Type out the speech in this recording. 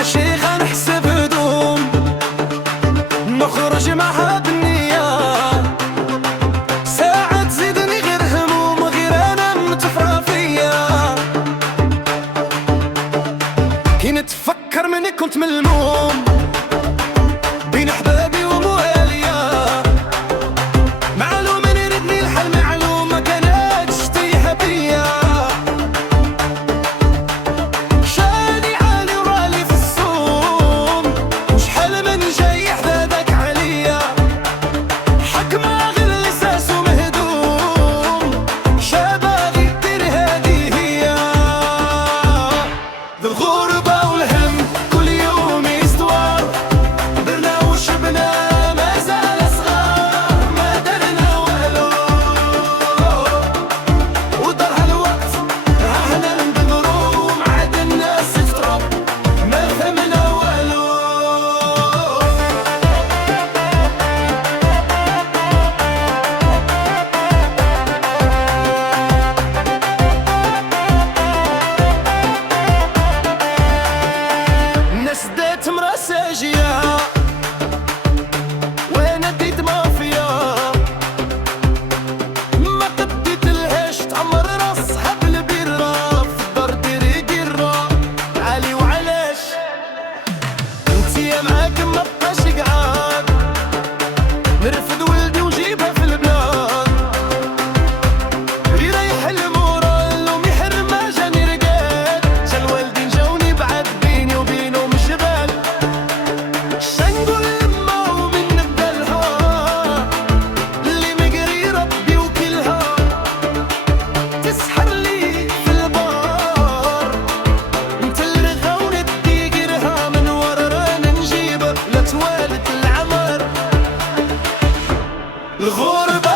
عشيقة نحسب هدوم نخرج معها بالنية، ساعة تزيدني غير هموم غير أنا متفرى فيا، كي نتفكر مني كنت ملموم بين أحبابي ومواليا، معلوم يردني الحل معلوم ما كانتش تيها بيا، وانا ديت مافيا ما قديت الهش تعمر راسها بالبيرة في الدار ديري قرة عالي وعلاش انتيا معاك ما بقاش قعاد نرفد ولدي ونجيبها في البلاد يريح المورال لوم يحرمها جاني رقاد جا الوالدين جاوني بعد بيني وبينهم جبال شنقول الغربة